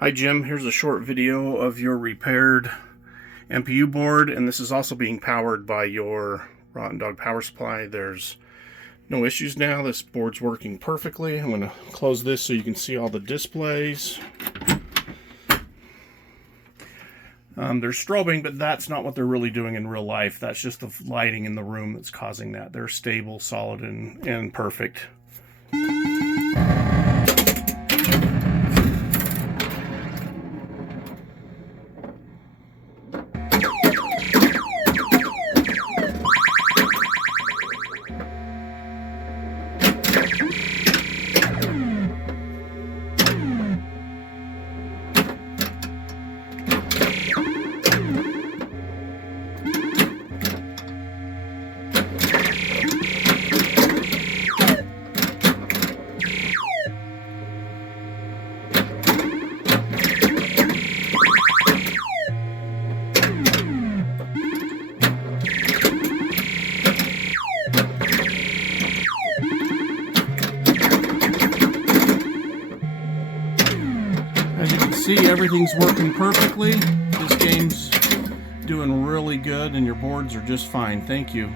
Hi Jim, here's a short video of your repaired MPU board, and this is also being powered by your Rotten Dog power supply. There's no issues now. This board's working perfectly. I'm going to close this so you can see all the displays. They're strobing, but that's not what they're really doing in real life. That's just the lighting in the room that's causing that. They're stable, solid, and perfect. As you can see, everything's working perfectly. This game's doing really good and your boards are just fine. Thank you.